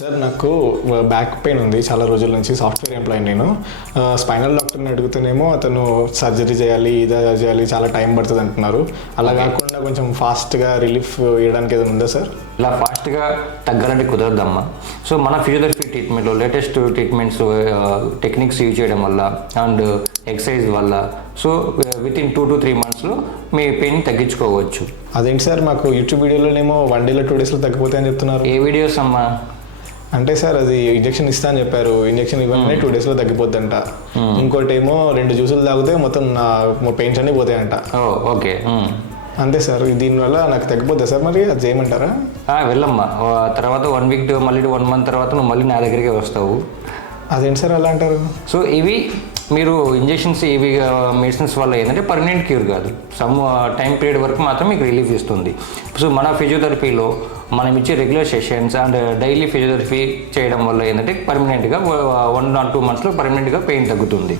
Sir నాకు back pain ఉంది చాలా రోజుల నుంచి. సాఫ్ట్వేర్ ఎంప్లాయీ నేను. స్పైనల్ డాక్టర్ని అడుగుతూనేమో అతను సర్జరీ చేయాలి, ఇదే చేయాలి, చాలా టైం పడుతుంది అంటున్నారు. అలా కాకుండా కొంచెం ఫాస్ట్గా రిలీఫ్ ఇవ్వడానికి ఏదైనా ఉందా సార్? ఇలా ఫాస్ట్గా తగ్గాలంటే కుదరదమ్మా. సో మన ఫిజియోథెరపీ ట్రీట్మెంట్లో లేటెస్ట్ ట్రీట్మెంట్స్ టెక్నిక్స్ యూజ్ చేయడం వల్ల అండ్ ఎక్సర్సైజ్ వల్ల సో వితిన్ 2 to 3 monthsలో మీ పెయిన్ తగ్గించుకోవచ్చు. అదేంటి సార్, మాకు యూట్యూబ్ వీడియోలోనేమో 1 day 2 daysలో తగ్గిపోతాయని చెప్తున్నారు. ఏ వీడియోస్ అమ్మా? అంటే సార్ అది ఇంజెక్షన్ ఇస్తా అని చెప్పారు. ఇంజెక్షన్ ఇవ్వగానే 2 daysలో తగ్గిపోద్దంట. ఇంకోటి ఏమో 2 జ్యూసులు తాగితే మొత్తం నా పెయిన్స్ అన్నీ పోతాయంట. ఓకే, అంతే సార్. దీనివల్ల నాకు తగ్గిపోద్దా సార్? మరి అది చేయమంటారా? వెళ్ళమ్మా. తర్వాత 1 week మళ్ళీ 1 month తర్వాత నువ్వు మళ్ళీ నా దగ్గరికి వస్తావు. అదేంటి సార్ అలా అంటారు? సో ఇవి మీరు ఇంజెక్షన్స్ ఇవి మెడిసిన్స్ వల్ల ఏంటంటే పర్మనెంట్ క్యూర్ కాదు, సమ్ టైం పీరియడ్ వరకు మాత్రం మీకు రిలీఫ్ ఇస్తుంది. సో మన ఫిజియోథెరపీలో మనం ఇచ్చే regular sessions and daily physiotherapy చేయడం వల్ల ఏంటంటే పర్మనెంట్గా 1 or 2 monthsలో పర్మనెంట్గా పెయిన్ తగ్గుతుంది.